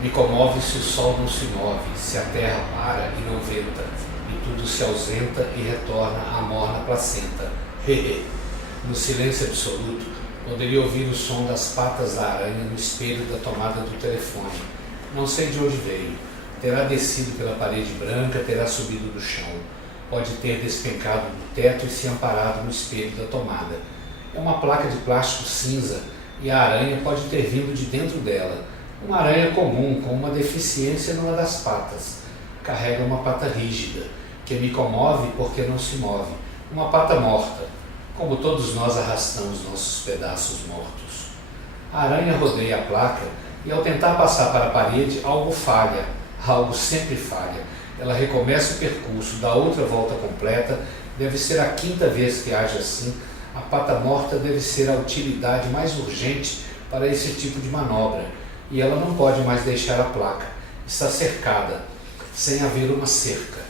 Me comove se o sol não se move, se a terra para e não venta, e tudo se ausenta e retorna à morna placenta. Hehe. No silêncio absoluto, poderia ouvir o som das patas da aranha no espelho da tomada do telefone. Não sei de onde veio. Terá descido pela parede branca, terá subido do chão. Pode ter despencado do teto e se amparado no espelho da tomada. É uma placa de plástico cinza e a aranha pode ter vindo de dentro dela. Uma aranha comum, com uma deficiência numa das patas. Carrega uma pata rígida, que me comove porque não se move. Uma pata morta, como todos nós arrastamos nossos pedaços mortos. A aranha rodeia a placa e, ao tentar passar para a parede, algo falha. Algo sempre falha. Ela recomeça o percurso, dá outra volta completa. Deve ser a quinta vez que age assim. A pata morta deve ser a utilidade mais urgente para esse tipo de manobra. E ela não pode mais deixar a placa. Está cercada, sem haver uma cerca.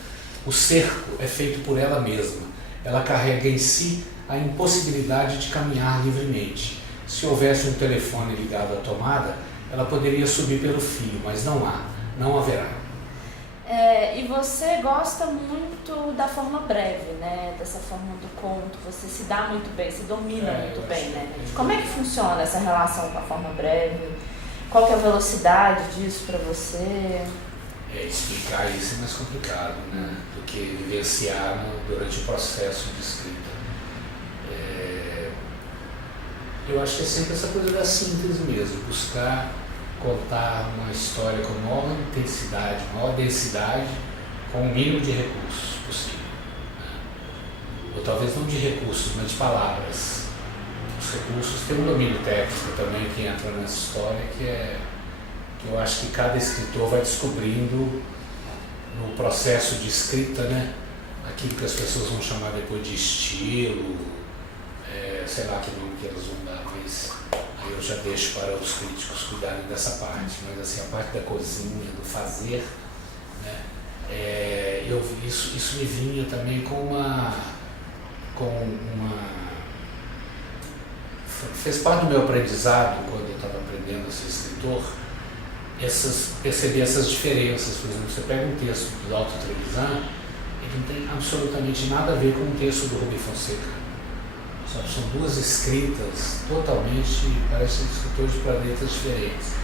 O cerco é feito por ela mesma. Ela carrega em si a impossibilidade de caminhar livremente. Se houvesse um telefone ligado à tomada, ela poderia subir pelo fio, mas não há, não haverá. E você gosta muito da forma breve, né? Dessa forma do conto, você se dá muito bem, se domina muito bem, né? Como é que funciona essa relação com a forma breve? Qual que é a velocidade disso para você? Explicar isso é mais complicado, né? Do que vivenciar durante o processo de escrita. Eu acho que é sempre essa coisa da síntese mesmo, buscar contar uma história com maior intensidade, maior densidade, com o mínimo de recursos possível. Né? Ou talvez não de recursos, mas de palavras. Os recursos têm um domínio técnico também que entra nessa história, que eu acho que cada escritor vai descobrindo no processo de escrita, né? Aquilo que as pessoas vão chamar depois de estilo, sei lá que nome que elas vão dar, mas aí eu já deixo para os críticos cuidarem dessa parte, mas assim, a parte da cozinha, do fazer, né? Isso me vinha também fez parte do meu aprendizado quando eu estava aprendendo a ser escritor, perceber essas diferenças. Por exemplo, você pega um texto do Dalton Trevisan, ele não tem absolutamente nada a ver com o texto do Rubem Fonseca. São duas escritas totalmente, parecem escritores de planetas diferentes.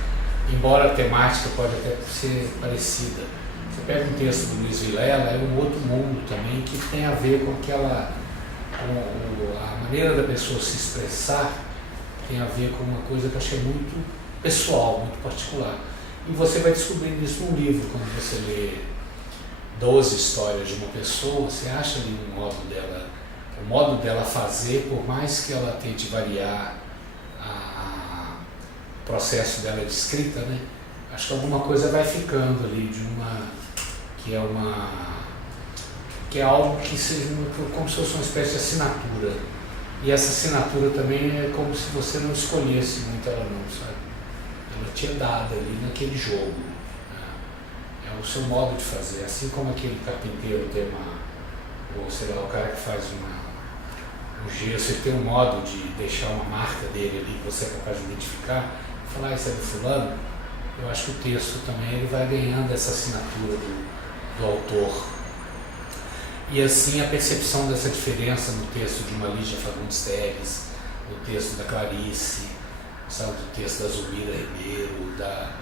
Embora a temática pode até ser parecida. Você pega um texto do Luiz Vilela, é um outro mundo também, que tem a ver com a maneira da pessoa se expressar, tem a ver com uma coisa que eu achei muito pessoal, muito particular. E você vai descobrindo isso num livro, quando você lê 12 histórias de uma pessoa, você acha ali o modo dela fazer, por mais que ela tente variar o processo dela de escrita, né? Acho que alguma coisa vai ficando ali que é algo que seja como se fosse uma espécie de assinatura. E essa assinatura também é como se você não escolhesse muito ela não, sabe? Ela tinha dado ali naquele jogo. Né? É o seu modo de fazer, assim como aquele carpinteiro tem ou sei lá, o cara que faz um gesso, ele tem um modo de deixar uma marca dele ali que você é capaz de identificar, falar, isso é do fulano. Eu acho que o texto também ele vai ganhando essa assinatura do autor. E assim a percepção dessa diferença no texto de uma Lígia Fagundes Telles, no texto da Clarice, sabe, do texto da Zulmira Ribeiro, da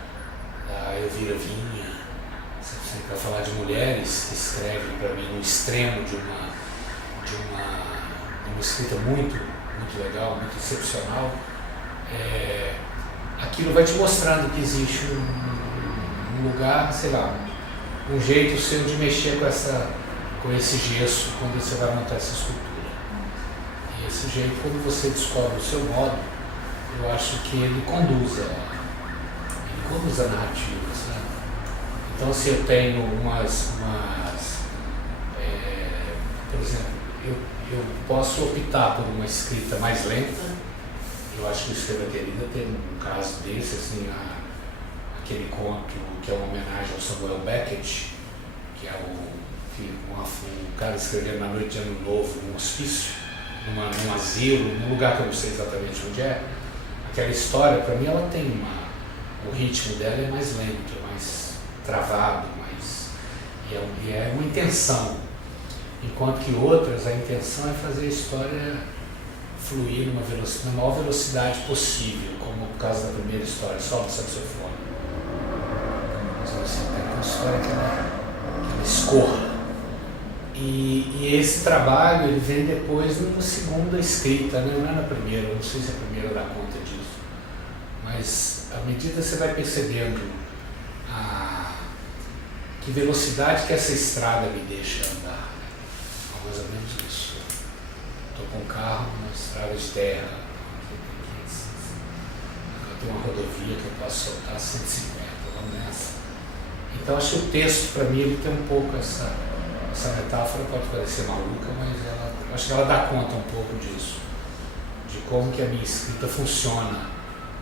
Elvira Vinha, para falar de mulheres que escrevem para mim no extremo de uma escrita muito, muito legal, muito excepcional. Aquilo vai te mostrando que existe um lugar, sei lá, um jeito seu de mexer com esse gesso quando você vai montar essa escultura. E esse jeito, quando você descobre o seu modo, eu acho que ele conduz a narrativa, sabe? Então, se eu tenho por exemplo, eu posso optar por uma escrita mais lenta. Eu acho que o Estrela Querida tem um caso desse, assim, aquele conto que é uma homenagem ao Samuel Beckett, que é um cara escrevendo na noite de Ano Novo, num hospício, num asilo, num lugar que eu não sei exatamente onde é. Aquela história, para mim, ela tem o ritmo dela é mais lento, é mais travado, e é uma intenção. Enquanto que outras, a intenção é fazer a história fluir na maior velocidade possível, como no caso da primeira história, só do saxofone. Então, assim, é uma história que ela escorra. E esse trabalho ele vem depois numa segunda escrita, né? Não é na primeira, eu não sei se a primeira dá conta disso, mas à medida que você vai percebendo que velocidade que essa estrada me deixa andar, é mais ou menos isso. Estou com um carro numa estrada de terra, eu tenho uma rodovia que eu posso soltar 150, vamos nessa. Então acho que o texto para mim ele tem um pouco essa metáfora, pode parecer maluca, mas acho que ela dá conta um pouco disso, de como que a minha escrita funciona.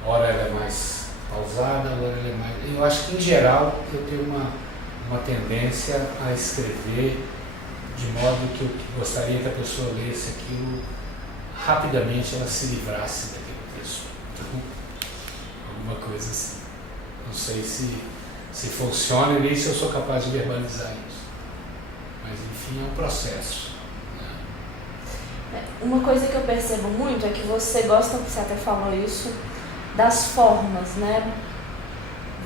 Ora ela é mais pausada, ora ela é mais... Eu acho que em geral eu tenho uma tendência a escrever de modo que eu gostaria que a pessoa lesse aquilo, rapidamente ela se livrasse daquele texto. Então, alguma coisa assim. Não sei se funciona e nem se eu sou capaz de verbalizar isso. Mas enfim, é um processo. Né? Uma coisa que eu percebo muito é que você gosta, você até falou isso, das formas, né?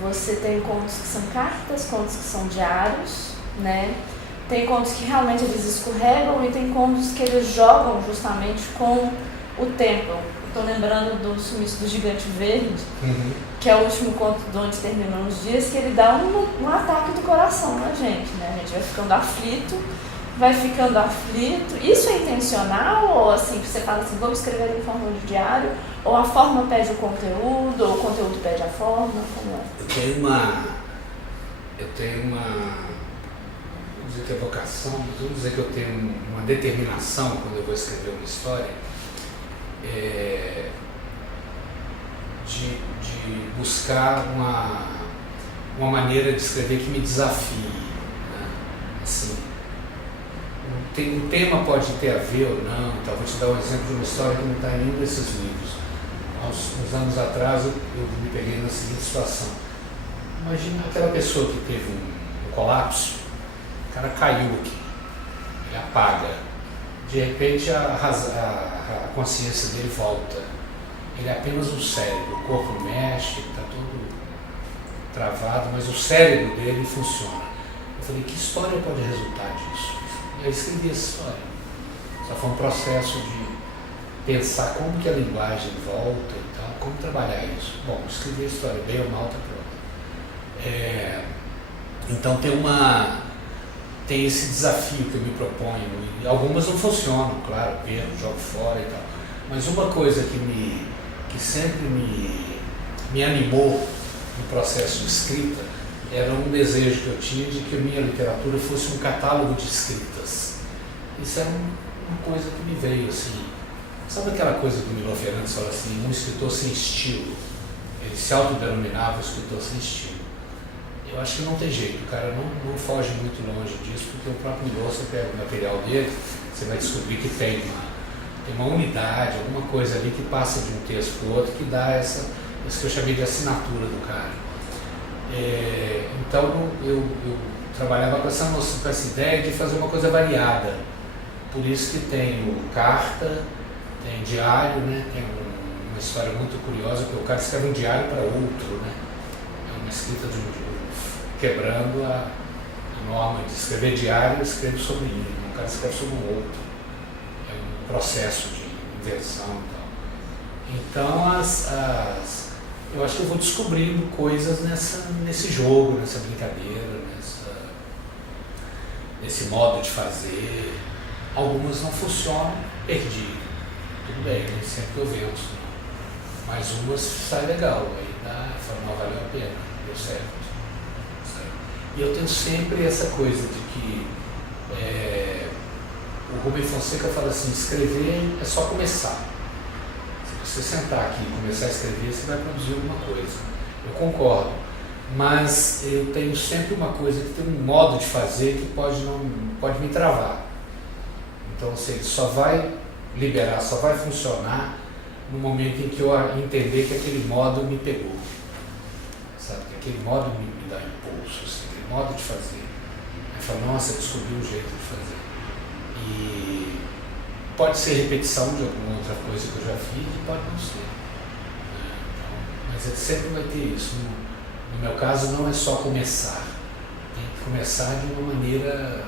Você tem contos que são cartas, contos que são diários, né? Tem contos que realmente eles escorregam e tem contos que eles jogam justamente com o tempo. Estou lembrando do Sumiço do Gigante Verde, que é o último conto de Onde Terminam os Dias, que ele dá um ataque do coração na gente, né? A gente vai ficando aflito. Isso é intencional ou assim, você fala assim, vou escrever em forma de diário, ou a forma pede o conteúdo, ou o conteúdo pede a forma? Como é? Eu tenho uma, vou dizer que é vocação, mas vou dizer que eu tenho uma determinação quando eu vou escrever uma história, de buscar uma maneira de escrever que me desafie, né? Assim, o tema pode ter a ver ou não, então vou te dar um exemplo de uma história que não está em nenhum desses livros. Uns anos atrás eu me peguei na seguinte situação. Imagina aquela pessoa que teve um colapso, o cara caiu aqui, ele apaga, de repente a consciência dele volta, ele é apenas um cérebro, o corpo mexe, está todo travado, mas o cérebro dele funciona. Eu falei, que história pode resultar disso? E aí escrevi essa história. Só foi um processo de pensar como que a linguagem volta e tal, como trabalhar isso. Bom, escrevi a história, bem ou mal, está pronta. Então tem esse desafio que eu me proponho, e algumas não funcionam, claro, perco, jogo fora e tal, mas uma coisa que sempre me animou no processo de escrita era um desejo que eu tinha de que a minha literatura fosse um catálogo de escritas. Isso era uma coisa que me veio assim. Sabe aquela coisa que o Milo Fernandes fala assim, um escritor sem estilo? Ele se autodenominava escritor sem estilo. Eu acho que não tem jeito, o cara não foge muito longe disso, porque o próprio Milo, você pega o material dele, você vai descobrir que tem uma unidade, alguma coisa ali que passa de um texto para o outro, que dá isso que eu chamei de assinatura do cara. Então eu trabalhava com essa ideia de fazer uma coisa variada. Por isso que tem o carta, tem diário, né? Tem uma história muito curiosa, que o cara escreve um diário para outro, né? É uma escrita quebrando a norma de escrever diário, escreve sobre ele, o cara escreve sobre um outro. É um processo de inversão e tal. Então eu acho que eu vou descobrindo coisas nesse jogo, nessa brincadeira, nesse modo de fazer. Algumas não funcionam, perdi. Tudo bem, nem sempre eu vento, mas umas sai legal, aí não valeu a pena, deu certo. E eu tenho sempre essa coisa de que o Rubem Fonseca fala assim, escrever é só começar. Se você sentar aqui e começar a escrever, você vai produzir alguma coisa. Eu concordo, mas eu tenho sempre uma coisa que tem um modo de fazer que pode me travar. Então, ele só vai liberar, só vai funcionar no momento em que eu entender que aquele modo me pegou. sabe? Que aquele modo me dá impulso, assim, aquele modo de fazer. Aí fala, nossa, eu descobri um jeito de fazer. E pode ser repetição de alguma outra coisa que eu já fiz e pode não ser. Então, mas ele sempre vai ter isso. No meu caso, não é só começar. Tem que começar de uma maneira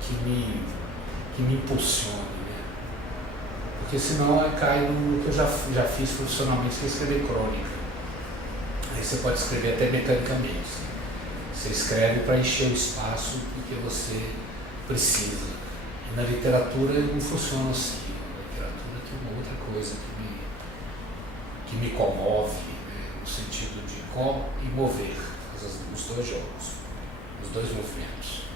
que me impulsione, né? Porque senão cai no que eu já fiz profissionalmente, que é escrever crônica. Aí você pode escrever até mecanicamente. Você escreve para encher o espaço que você precisa. E na literatura não funciona assim. Na literatura tem uma outra coisa que me comove, né? No sentido de com e mover, os dois jogos, os dois movimentos.